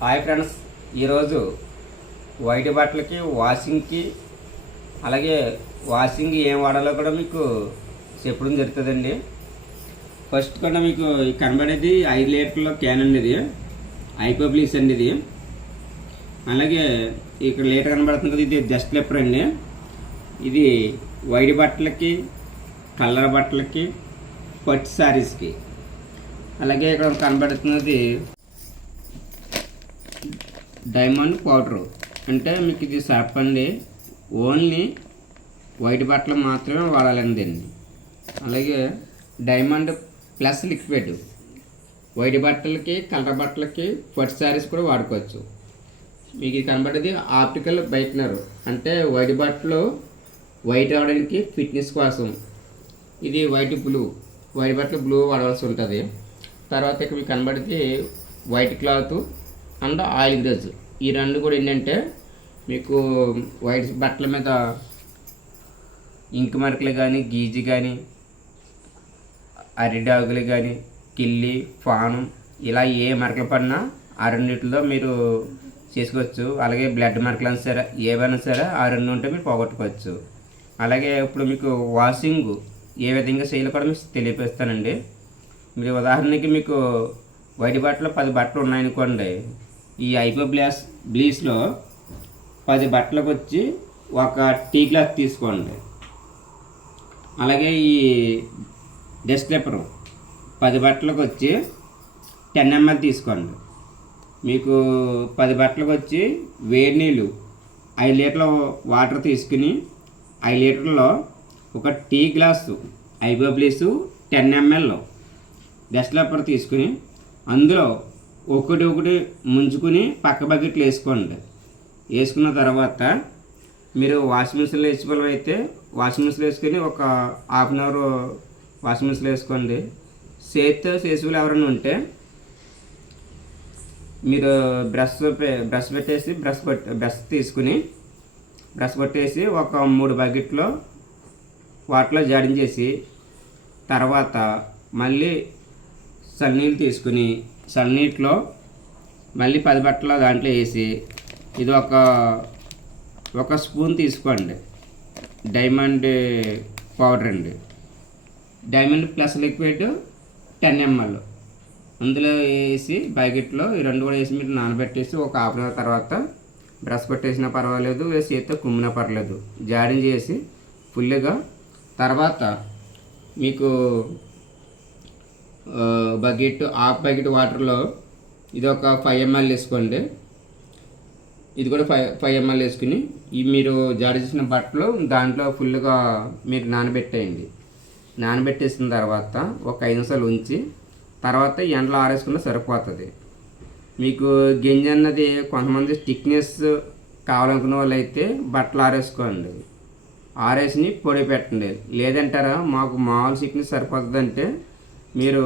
Hi friends, ఈరోజు white బట్టలకి వాషింగ్కి అలాగే వాషింగ్ ఏం వాడాలో కూడా మీకు చెప్పడం జరుగుతుందండి. ఫస్ట్ కూడా మీకు కనబడేది 5 లీటర్ల క్యాన్ అండి, ఇది ఐకోబ్లీస్ అండి ఇది. అలాగే ఇక్కడ లీటర్ కనబడుతుంది కదా, ఇది జస్ట్ లెప్పర్ అండి. ఇది వైట్ బట్టలకి, కలర్ బట్టలకి, పట్టు శారీస్కి. అలాగే ఇక్కడ కనబడుతున్నది డైమండ్ పౌడరు, అంటే మీకు ఇది సర్ఫ్ అండి. ఓన్లీ వైట్ బట్టలు మాత్రమే వాడాలండి దీన్ని. అలాగే డైమండ్ ప్లస్ లిక్విడ్ వైట్ బట్టలకి, కలర్ బట్టలకి, పట్టు శారీస్ కూడా వాడుకోవచ్చు. మీకు ఇది కనబడేది ఆప్టికల్ బ్రైట్నర్, అంటే వైట్ బట్టలు వైట్ అవడానికి ఫిట్నెస్ కోసం. ఇది వైట్ బట్టలు బ్లూ వాడాల్సి ఉంటుంది. తర్వాత ఇక్కడ మీకు కనబడేది white cloth and oil grace. ఈ రెండు కూడా ఏంటంటే మీకు వైట్ బట్టల మీద ఇంకు మరకలు కానీ, గీజి కానీ, అరిడాగులు కానీ, కిల్లి, ఫాను ఇలా ఏ మరకలు పడినా ఆ రెండింటిలో మీరు చేసుకోవచ్చు. అలాగే బ్లడ్ మరకలు అయినా సరే, ఏవైనా సరే ఆ రెండు ఉంటే మీరు పోగొట్టుకోవచ్చు. అలాగే ఇప్పుడు మీకు వాషింగ్ ఏ విధంగా చేయాలో కూడా మీకు తెలియపేస్తానండి. మీరు ఉదాహరణకి మీకు వైట్ బట్టలు 10 బట్టలు ఉన్నాయనుకోండి, ఈ ఐకోబ్లీస్లో 10 బట్టలకు వచ్చి ఒక టీ గ్లాస్ తీసుకోండి. అలాగే ఈ డస్ట్ లెప్పర్ 10 బట్టలకు వచ్చి 10 ml తీసుకోండి. మీకు 10 బట్టలకు వచ్చి వేడి నీళ్ళు 5 లీటర్ల వాటర్ తీసుకుని 5 లీటర్లో ఒక టీ గ్లాసు ఐకోబ్లీస్ 10 ml డస్ట్ లెప్పర్ తీసుకుని అందులో ఒకటి ముంచుకుని పక్క బకెట్లు వేసుకోండి. వేసుకున్న తర్వాత మీరు వాషింగ్ మిషన్లో వేసుకోవాలి అయితే వాషింగ్ మిషన్లో వేసుకొని ఒక ½ అన్ అవర్ వాషింగ్ మిషన్లో వేసుకోండి. చేతితో చేసేవాళ్ళు ఎవరైనా ఉంటే మీరు బ్రష్ పెట్టేసి బ్రష్ తీసుకుని బ్రష్ కొట్టేసి ఒక 3 బకెట్లో వాటిలో జాడించేసి తర్వాత మళ్ళీ చల్లనీళ్ళు తీసుకుని చల్లనీటిలో మళ్ళీ 10 బట్టలు దాంట్లో వేసి ఇది ఒక స్పూన్ తీసుకోండి డైమండ్ పౌడర్ అండి. డైమండ్ ప్లస్ లిక్విడ్ 10 ml అందులో వేసి బకెట్లో ఈ రెండు కూడా వేసి మీరు నానబెట్టేసి ఒక ½ అన్ అవర్ తర్వాత బ్రష్ పెట్టేసినా పర్వాలేదు, వేసి చేతితో కుమ్మినా పర్లేదు, జాడిన్ చేసి ఫుల్గా. తర్వాత మీకు హాఫ్ బకెట్ వాటర్లో ఇది ఒక 5 ml వేసుకోండి. ఇది కూడా 5 ml వేసుకుని ఈ మీరు జాడి చేసిన బట్టలు దాంట్లో ఫుల్గా మీరు నానబెట్టేయండి. నానబెట్టేసిన తర్వాత ఒక 5 నిమిషాలు ఉంచి తర్వాత ఎండలో ఆరేసుకున్న సరిపోతుంది. మీకు గింజ అన్నది కొంతమంది థిక్నెస్ కావాలనుకునే వాళ్ళు అయితే బట్టలు ఆరేసుకోండి, ఆరేసి పొడి పెట్టండి. లేదంటారా మాకు మామూలు థిక్నెస్ సరిపోతుంది అంటే మీరు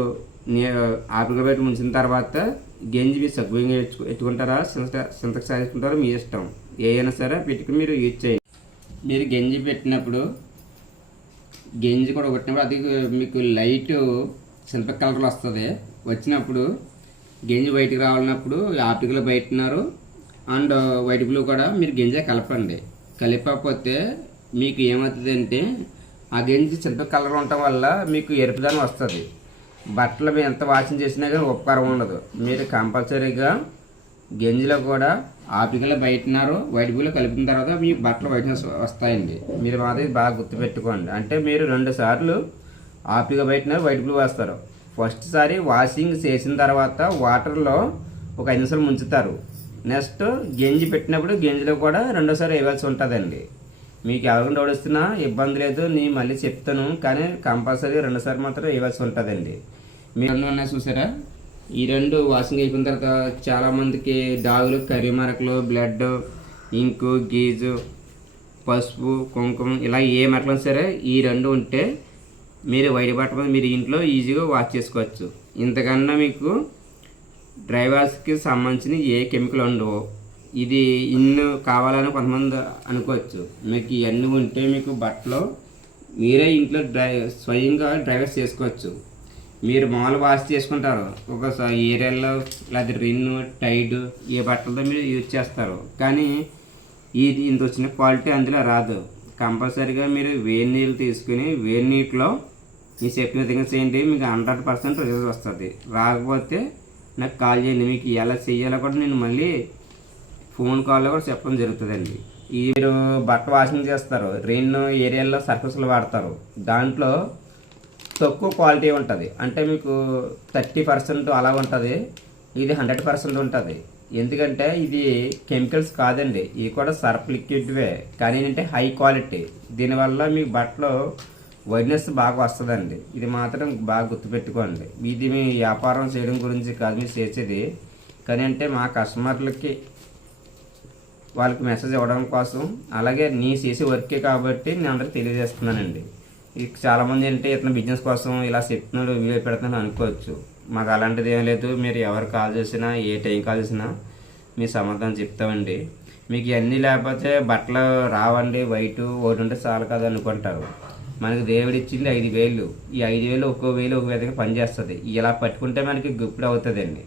ఆపిల్ పెట్టి ముంచిన తర్వాత గంజి మీరు సగ్గుగా ఎత్తుకుంటారా, సింతకు సాధించుకుంటారా మీ ఇష్టం. ఏదైనా సరే పెట్టుకుని మీరు యూజ్ చేయండి. మీరు గంజి పెట్టినప్పుడు గంజి కూడా కొట్టినప్పుడు అది మీకు లైట్ సిల్వర్ కలర్లో వస్తుంది. వచ్చినప్పుడు గంజి బయటికి రావాలన్నప్పుడు ఆపిల్ బయటన్నారు అండ్ వైట్ బ్లూ కూడా మీరు గంజి కలపండి. కలిపకపోతే మీకు ఏమవుతుంది అంటే ఆ గంజి సిల్వర్ కలర్ ఉండటం వల్ల మీకు ఎరుపుదనం వస్తుంది. బట్టలు మీరు ఎంత వాషింగ్ చేసినా కానీ ఉపకారం ఉండదు. మీరు కంపల్సరీగా గంజిలో కూడా ఆపికలు బయటన్నారు వైట్ బ్లూ కలిపిన తర్వాత మీ బట్టలు బయట వస్తాయండి. మీరు మాది బాగా గుర్తుపెట్టుకోండి. అంటే మీరు 2 సార్లు ఆపిక బయటన్నారు వైట్ బ్లూ వేస్తారు. ఫస్ట్ సారి వాషింగ్ చేసిన తర్వాత వాటర్లో ఒక 5 నిమిషాలు ముంచుతారు. నెక్స్ట్ గంజి పెట్టినప్పుడు గంజిలో కూడా 2సారి వేయవలసి ఉంటుందండి. మీకు ఎవరికైనా డౌట్ వస్తున్నా ఇబ్బంది లేదు, నేను మళ్ళీ చెప్తాను, కానీ కంపల్సరీ 2 సార్లు మాత్రం వేయవలసి ఉంటుందండి. మీరు 2 ఉన్నాయి చూసారా, ఈ 2 వాషింగ్ అయిపోయిన తర్వాత చాలామందికి డాగులు, కర్రీ మరకలు, బ్లడ్, ఇంకు, గీజు, పసుపు, కుంకుమ ఇలా ఏ మరకలు సరే ఈ 2 ఉంటే మీరు వైట్ బట్ట మీద మీరు ఇంట్లో ఈజీగా వాష్ చేసుకోవచ్చు. ఇంతకన్నా మీకు డ్రై వాష్కి సంబంధించిన ఏ కెమికల్ ఉండవు. ఇది ఇన్ని కావాలని కొంతమంది అనుకోవచ్చు. మీకు ఇవన్నీ ఉంటే మీకు బట్టలు మీరే ఇంట్లో స్వయంగా డ్రై వాష్ చేసుకోవచ్చు. మీరు మామూలు వాష్ చేసుకుంటారు ఒకసారి ఏరియాలో, లేదా రిన్, టైడ్ ఏ బట్టలతో మీరు యూజ్ చేస్తారు. కానీ ఇది ఇంత వచ్చిన క్వాలిటీ అందులో రాదు. కంపల్సరీగా మీరు వేడి నీళ్ళు తీసుకుని వేడి నీటిలో మీ చెప్పిన విధంగా చేయండి, మీకు 100% రిజల్ట్ వస్తుంది. రాకపోతే నాకు కాల్ చేయండి, మీకు ఎలా చేయాలో కూడా నేను మళ్ళీ ఫోన్ కాల్లో కూడా చెప్పడం జరుగుతుందండి. ఈ మీరు బట్ట వాషింగ్ చేస్తారు, రిన్ ఏరియాలో సర్ఫెస్లు వాడతారు, దాంట్లో తక్కువ క్వాలిటీ ఉంటుంది. అంటే మీకు 30% అలా ఉంటుంది, ఇది 100% ఉంటుంది. ఎందుకంటే ఇది కెమికల్స్ కాదండి, ఇవి కూడా సర్ఫ్ లిక్విడ్వే, కానీ ఏంటంటే హై క్వాలిటీ. దీనివల్ల మీ బట్టలో వైట్నెస్ బాగా వస్తుందండి. ఇది మాత్రం బాగా గుర్తుపెట్టుకోండి. ఇది మీ వ్యాపారం చేయడం గురించి కాదు మీరు చేసేది, కానీ అంటే మా కస్టమర్లకి వాళ్ళకి మెసేజ్ ఇవ్వడం కోసం, అలాగే నీ చేసే వర్కే కాబట్టి నేను అందరికి తెలియజేస్తున్నానండి. ఇది చాలామంది అంటే ఇతను బిజినెస్ కోసం ఇలా చెప్తున్నాడు, వీడియో పెడుతున్నాడు అనుకోవచ్చు. మాకు అలాంటిది ఏం లేదు. మీరు ఎవరు కాల్ చేసినా, ఏ టైం కాల్ చేసినా మీ సమాధానం చెప్తామండి. మీకు ఇవన్నీ లేకపోతే బట్టలు రావండి, వైట్ ఒకటి ఉంటే చాలు కదా అనుకుంటారు. మనకి దేవుడు ఇచ్చింది 5,000. ఈ 5,000 ఒక్కో వేలు ఒక విధంగా పనిచేస్తుంది. ఇలా పట్టుకుంటే మనకి గుప్పుడు అవుతుందండి,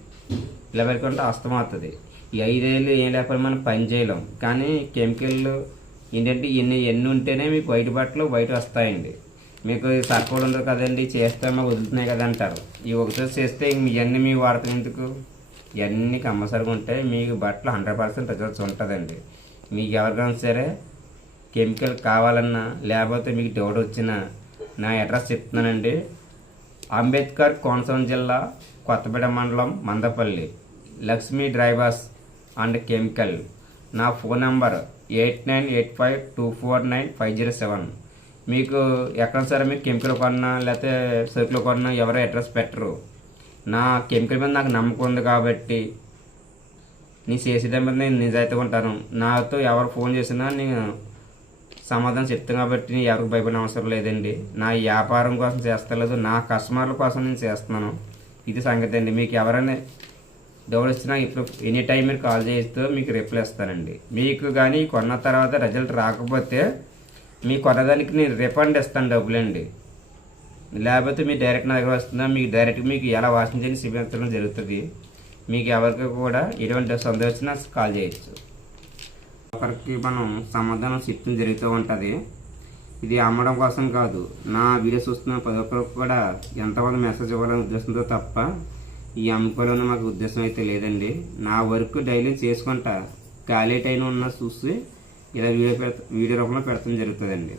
ఇలా పట్టుకుంటే అస్తం అవుతుంది. ఈ 5,000 ఏం లేకపోతే మనం పని చేయలేం. కానీ కెమికల్ ఏంటంటే ఎన్ని ఉంటేనే మీకు వైట్ బట్టలు బయట వస్తాయండి. మీకు సర్కోలు ఉండదు కదండి, చేస్తే మాకు వదులుతున్నాయి కదా అంటారు. ఈ ఒకసారి చేస్తే ఇవన్నీ మీ వాడతాం ఎందుకు? ఇవన్నీ కంపల్సరీగా ఉంటే మీకు బట్టలు 100% రిజల్ట్స్ ఉంటుందండి. మీకు ఎవరికైనా సరే కెమికల్ కావాలన్నా, లేకపోతే మీకు డౌట్ వచ్చినా నా అడ్రస్ చెప్తున్నానండి. అంబేద్కర్ కోనసీమ జిల్లా, కొత్తపేట మండలం, Mandapalli, Lakshmi drivers and chemical. నా ఫోన్ నెంబర్ 8985249507. మీకు ఎక్కడ సరే మీకు కెమికల్ కొన్నా లేకపోతే సరుకులు కొన్నా ఎవరో అడ్రస్ పెట్టరు. నా కెమికల్ మీద నాకు నమ్మకం ఉంది కాబట్టి నీ చేసేదాని మీద నేను నిజాయితీగా ఉంటాను. నాతో ఎవరు ఫోన్ చేసినా నేను సమాధానం చెప్తాను కాబట్టి నేను ఎవరికి భయపడిన అవసరం లేదండి. నా వ్యాపారం కోసం చేస్తలేదు, నా కస్టమర్ల కోసం నేను చేస్తున్నాను. ఇది సంగతి అండి. మీకు ఎవరైనా డౌట్ వచ్చినా ఇప్పుడు ఎనీ టైం మీరు కాల్ చేస్తూ మీకు రిప్లై ఇస్తానండి. మీకు కానీ కొన్న తర్వాత రిజల్ట్ రాకపోతే మీ కొన్నదానికి నేను రిఫండ్ ఇస్తాను డబ్బులండి. లేకపోతే మీ డైరెక్ట్ నా దగ్గర వస్తుందా, మీకు డైరెక్ట్ మీకు ఎలా వాషింగ్ చేయని చూపించడం జరుగుతుంది. మీకు ఎవరికి కూడా ఎటువంటి సందేహం వచ్చినా కాల్ చేయొచ్చు. ఒకరికి మనం సమాధానం చెప్తుంది జరుగుతూ ఉంటుంది. ఇది అమ్మడం కోసం కాదు, నా వీడియో చూస్తున్న ప్రతి ఒక్కరికి కూడా ఎంతమంది మెసేజ్ ఇవ్వాలనే ఉద్దేశంతో తప్ప ఈ అమ్ముకోవాలని మాకు ఉద్దేశం అయితే లేదండి. నా వర్క్ డైలీ చేసుకుంటా, ఖాళీ టైం ఉన్న చూసి ఇలా వీడియో రూపంలో పెడతాం జరుగుతుందండి.